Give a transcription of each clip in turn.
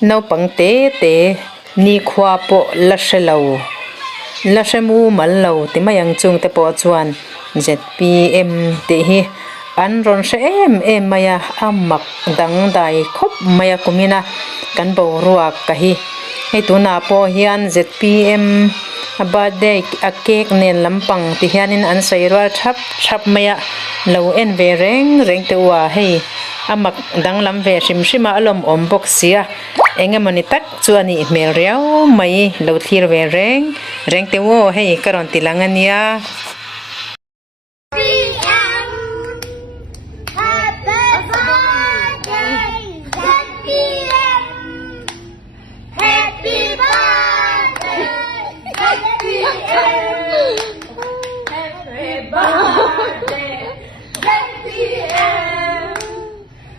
naupangte te ni khwa po la shelo la shemu mal lo ti mayang chung te po chuan ZPM te hi an ron she em maya amak dang dai khop maya kumina kan bo ruak ka hi hei tuna po hian ZPM birthday a cake nen lampang ti hianin an sairwa thap maya lo en ve reng te wa hei amak dang lam ve shima alom om bok sia engemani tak chuani mel riau mai lo thir ve reng te wo hei karon tilangania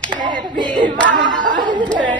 Happy birthday.